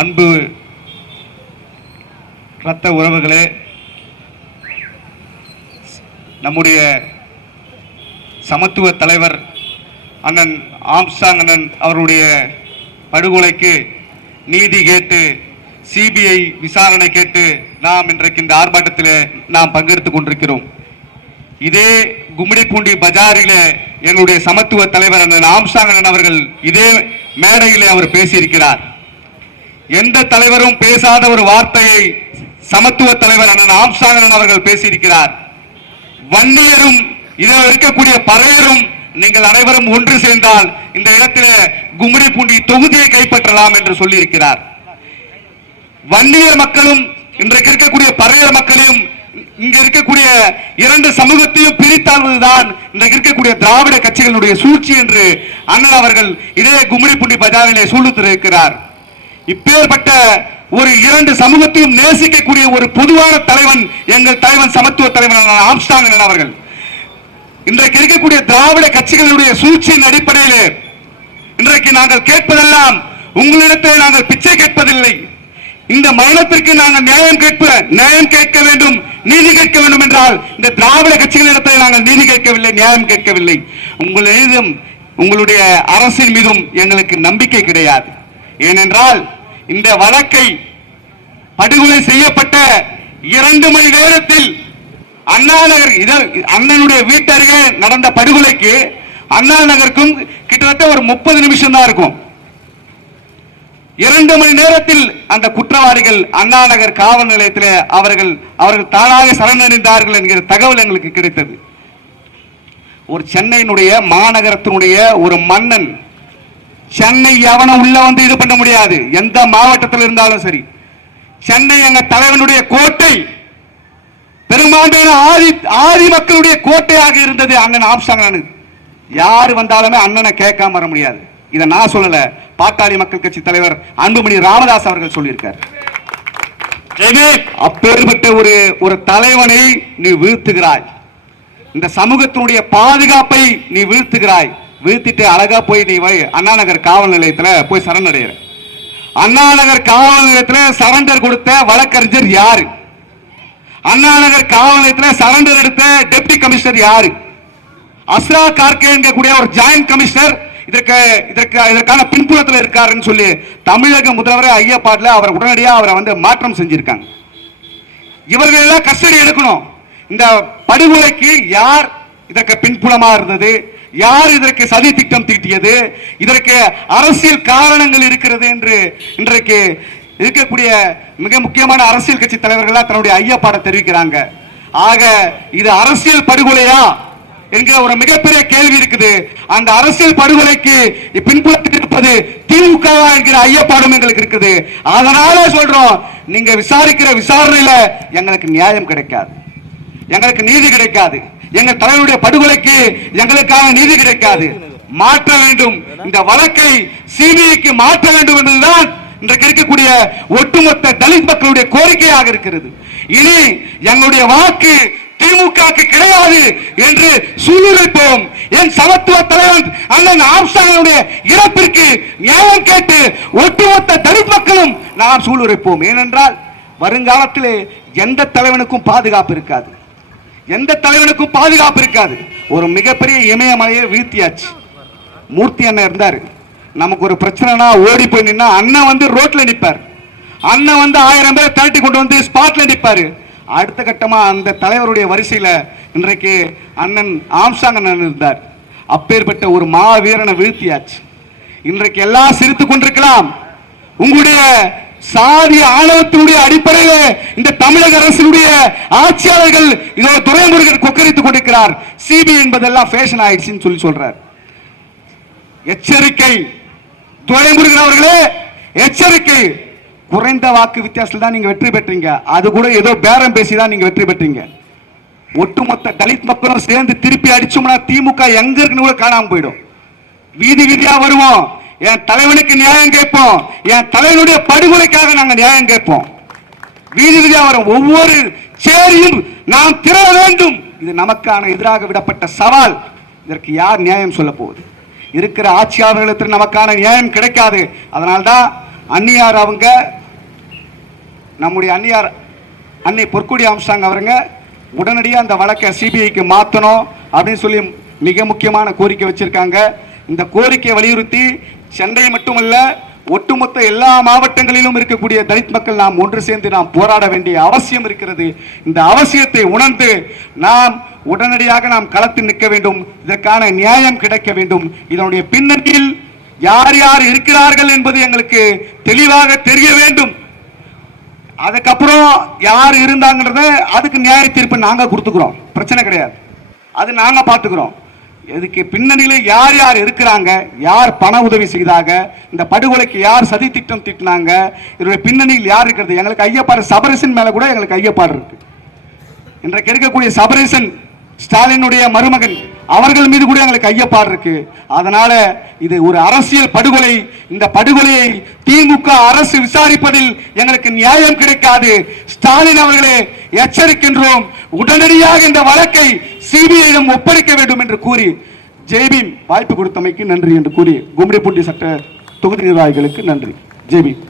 அன்பு இரத்த உறவுகளே நம்முடைய சமத்துவ தலைவர் அண்ணன் ஆம்சாங் அண்ணன் அவருடைய படுகொலைக்கு நீதி கேட்டு சிபிஐ விசாரணை கேட்டு நாம் இன்றைக்கு இந்த ஆர்ப்பாட்டத்தில் நாம் பங்கெடுத்துக் கொண்டிருக்கிறோம். இதே கும்மிடிப்பூண்டி பஜாரில எங்களுடைய சமத்துவ தலைவர் அண்ணன் ஆம்சாங் அண்ணன் அவர்கள் இதே மேடையிலே அவர் பேசியிருக்கிறார். எந்த தலைவரும் பேசாத ஒரு வார்த்தையை சமத்துவ தலைவர் அண்ணன் ஆம்ஸ்டாங் அவர்கள் பேசியிருக்கிறார். வன்னியரும் இதில் இருக்கக்கூடிய பறையரும் நீங்கள் அனைவரும் ஒன்று சேர்ந்தால் இந்த இடத்திலே கும்மிடிப்பூண்டி தொகுதியை கைப்பற்றலாம் என்று சொல்லியிருக்கிறார். வன்னியர் மக்களும் இன்றைக்கு இருக்கக்கூடிய பறையர் மக்களையும் இங்க இருக்கக்கூடிய இரண்டு சமூகத்தையும் பிரித்தாள்வதுதான் இன்றைக்கு இருக்கக்கூடிய திராவிட கட்சிகளுடைய சூழ்ச்சி என்று அண்ணன் அவர்கள் இதே கும்மிடிப்பூண்டி பஜாரிலே இருக்கிறார். இப்பேற்பட்ட ஒரு இரண்டு சமூகத்தையும் நேசிக்கக்கூடிய ஒரு பொதுவான தலைவன் எங்கள் தலைவன் சமத்துவ தலைவன் ஆம்ஸ்டாங் அவர்கள். இன்றைக்கு இருக்கக்கூடிய திராவிட கட்சிகளுடைய சூழ்ச்சியின் அடிப்படையிலே இன்றைக்கு நாங்கள் கேட்பதெல்லாம் உங்களிடத்தில் நாங்கள் பிச்சை கேட்பதில்லை. இந்த மரணத்திற்கு நாங்கள் நியாயம் கேட்ப நியாயம் கேட்க வேண்டும் நீதி கேட்க வேண்டும் என்றால் இந்த திராவிட கட்சிகளிடத்தில் நாங்கள் நீதி கேட்கவில்லை நியாயம் கேட்கவில்லை. உங்களிடம் மீதும் உங்களுடைய அரசின் மீதும் எங்களுக்கு நம்பிக்கை கிடையாது. ஏனென்றால் இந்த வழக்கை படுகொலை செய்யப்பட்ட இரண்டு மணி நேரத்தில் அண்ணா நகர் அண்ணனுடைய வீட்டருகே நடந்த படுகொலைக்கு அண்ணா நகருக்கும் கிட்டத்தட்ட ஒரு முப்பது நிமிஷம் தான் இருக்கும். இரண்டு மணி நேரத்தில் அந்த குற்றவாளிகள் அண்ணா நகர் காவல் நிலையத்தில் அவர்கள் அவர்கள் தானாக சரணடைந்தார்கள் என்கிற தகவல் எங்களுக்கு கிடைத்தது. ஒரு சென்னையினுடைய மாநகரத்தினுடைய ஒரு மன்னன் சென்னை எவனும் உள்ள வந்து இது பண்ண முடியாது. எந்த மாவட்டத்தில் இருந்தாலும் சரி. சென்னை எங்க தலைவனுடைய கோட்டை பெரும்பான்மையான ஆதி ஆதி மக்களுடைய கோட்டையாக இருந்தது அண்ணன் ஆப்ஷாங்க யார் வந்தாலுமே அண்ணனை கேட்காம வர முடியாது. இதை நான் சொல்லல. பாட்டாளி மக்கள் கட்சி தலைவர் அன்புமணி ராமதாஸ் அவர்கள் சொல்லியிருக்கார். அப்பேற்பட்ட ஒரு ஒரு தலைவனை நீ வீழ்த்துகிறாய். இந்த சமூகத்தினுடைய பாதுகாப்பை நீ வீழ்த்துகிறாய். வீழ்த்திட்டு அழகா போய் நீ வை. அண்ணா நகர் காவல் நிலையத்துல போய் சரணடைகிற அண்ணா நகர் காவல் நிலையத்துல சரண்டர் கொடுத்த வழக்கறிஞர் யாரு? அண்ணா நகர் காவல் நிலையத்துல சரண்டர் எடுத்த டெப்டி கமிஷனர் யாரு? அஸ்ரா கார்கே கூடிய ஒரு ஜாயிண்ட் கமிஷனர் இதற்கு இதற்கு இதற்கான பின்புலத்தில் இருக்காருன்னு சொல்லி தமிழக முதல்வர் ஐயப்பாட்டில் அவர் உடனடியாக அவரை வந்து மாற்றம் செஞ்சிருக்காங்க. இவர்கள் எல்லாம் கஸ்டடி எடுக்கணும். இந்த படுகொலைக்கு யார் இதற்கு பின்புலமாக இருந்தது? யார் இதற்கு சதி திட்டம் தீட்டியது? இதற்கு அரசியல் காரணங்கள் இருக்கிறது என்று இன்றைக்கு இருக்கக்கூடிய மிக முக்கியமான அரசியல் கட்சி தலைவர்களா தன்னுடைய ஐயப்பாட தெரிவிக்கிறாங்க. ஆக இது அரசியல் படுகொலையா என்கிற ஒரு மிகப்பெரிய கேள்வி இருக்குது. அந்த அரசியல் படுகொலைக்கு பின்புலத்தில் இருப்பது திமுக என்கிற ஐயப்பாடும் எங்களுக்கு இருக்குது. அதனால சொல்றோம் நீங்க விசாரிக்கிற விசாரணையில எங்களுக்கு நியாயம் கிடைக்காது. எங்களுக்கு நீதி கிடைக்காது. எங்கள் தலைவருடைய படுகொலைக்கு எங்களுக்கான நீதி கிடைக்காது. மாற்ற வேண்டும். இந்த வழக்கை சிபிஐக்கு மாற்ற வேண்டும் என்பதுதான் இன்றைக்கு இருக்கக்கூடிய ஒட்டுமொத்த தலித் மக்களுடைய கோரிக்கையாக இருக்கிறது. இனி எங்களுடைய வாக்கு திமுக கிடையாது என்று சூழ்நிலைப்போம் என் சமத்துவ தலைவன் அண்ணன் ஆம்ஸ்டாங்களுடைய இறப்பிற்கு நியாயம் கேட்டு ஒட்டுமொத்த தலித் மக்களும் நாம் சூழ்நிலைப்போம் ஏனென்றால் வருங்காலத்திலே எந்த தலைவனுக்கும் பாதுகாப்பு இருக்காது. எந்த தலைவனுக்கும் பாதுகாப்பு இருக்காது. ஒரு மிகப்பெரிய இமயமலையை வீழ்த்தியாச்சு. மூர்த்தி அண்ணன் இருந்தார். நமக்கு ஒரு பிரச்சனைனா ஓடி போய் நின்னா அண்ணன் வந்து ரோட்ல நிற்பார் அண்ணன் வந்து ஆயிரம் பேர் திரட்டி கொண்டு வந்து ஸ்பாட்ல நிற்பாரு அடுத்த கட்டமா அந்த தலைவருடைய வரிசையில இன்றைக்கு அண்ணன் ஆம்சாங் அண்ணன் இருந்தார். அப்பேற்பட்ட ஒரு மாவீரனை வீழ்த்தியாச்சு. இன்றைக்கு எல்லாம் சிரித்து கொண்டிருக்கலாம். உங்களுடைய சாதி ஆணவத்தினுடைய அடிப்படையில் இந்த தமிழக அரசினுடைய ஆட்சியாளர்கள் இதோட துறைமுருகன் கொக்கரித்துக் கொண்டிருக்கிறார். சிபி என்பதெல்லாம் ஃபேஷன் ஆயிடுச்சுன்னு சொல்லி சொல்றார். எச்சரிக்கை. துரைமுருகன் அவர்களே எச்சரிக்கை. குறைந்த வாக்கு வித்தியாசத்தில் தான் நீங்க வெற்றி பெற்றீங்க. அது கூட ஏதோ பேரம் பேசி தான் நீங்க வெற்றி பெற்றீங்க. ஒட்டுமொத்த தலித் மக்களும் சேர்ந்து திருப்பி அடிச்சோம்னா திமுக எங்க இருக்குன்னு கூட காணாம போயிடும். வீதி வீதியா வருவோம். என் தலைவனுக்கு நியாயம் கேட்போம். என் தலைவனுடைய படுகொலைக்காக நாங்கள் நியாயம் கேட்போம். வீதி வீதியா வரும் ஒவ்வொரு சேரியும் நாம் திரள வேண்டும். இது நமக்கான எதிராக விடப்பட்ட சவால். இதற்கு யார் நியாயம் சொல்ல போகுது? இருக்கிற ஆட்சியாளர்களுக்கு நமக்கான நியாயம் கிடைக்காது. அதனால்தான் அன்னியார் அவங்க நம்முடைய அன்னியார் அன்னை பொற்குடி அம்சாங்க அவருங்க உடனடியாக அந்த வழக்கை சிபிஐக்கு மாற்றணும் அப்படின்னு சொல்லி மிக முக்கியமான கோரிக்கை வச்சுருக்காங்க. இந்த கோரிக்கையை வலியுறுத்தி சென்னை மட்டுமல்ல ஒட்டுமொத்த எல்லா மாவட்டங்களிலும் இருக்கக்கூடிய தலித் மக்கள் நாம் ஒன்று சேர்ந்து நாம் போராட வேண்டிய அவசியம் இருக்கிறது. இந்த அவசியத்தை உணர்ந்து நாம் உடனடியாக நாம் களத்தில் நிற்க வேண்டும். இதற்கான நியாயம் கிடைக்க வேண்டும். இதனுடைய பின்னணியில் யார் யார் இருக்கிறார்கள் என்பது எங்களுக்கு தெளிவாக தெரிய வேண்டும். அதுக்கப்புறம் யார் இருந்தாங்கன்றத அதுக்கு நியாய தீர்ப்பு நாங்க கொடுத்துக்கிறோம். பிரச்சனை கிடையாது. அது நாங்க பார்த்துக்கிறோம். இதுக்கு பின்னணியில் யார் யார் இருக்கிறாங்க? யார் பண உதவி செய்தாங்க? இந்த படுகொலைக்கு யார் சதி திட்டம் திட்டினாங்க? இதனுடைய பின்னணியில் யார் இருக்கிறது? எங்களுக்கு ஐயப்பாடு சபரிசன் மேலே கூட எங்களுக்கு ஐயப்பாடு இருக்கு. இன்றைக்கு இருக்கக்கூடிய சபரசன் ஸ்டாலினுடைய மருமகன் அவர்கள் மீது கூட எங்களுக்கு ஐயப்பாடு இருக்கு. அதனால இது ஒரு அரசியல் படுகொலை. இந்த படுகொலையை திமுக அரசு விசாரிப்பதில் எங்களுக்கு நியாயம் கிடைக்காது. ஸ்டாலின் அவர்களே எச்சரிக்கின்றோம். உடனடியாக இந்த வழக்கை சிபிஐயிடம் ஒப்படைக்க வேண்டும் என்று கூறி ஜெய்பீம் வாய்ப்பு கொடுத்தமைக்கு நன்றி என்று கூறி கும்மிடிப்பூண்டி சட்ட தொகுதி நிர்வாகிகளுக்கு நன்றி. ஜெய்பீம்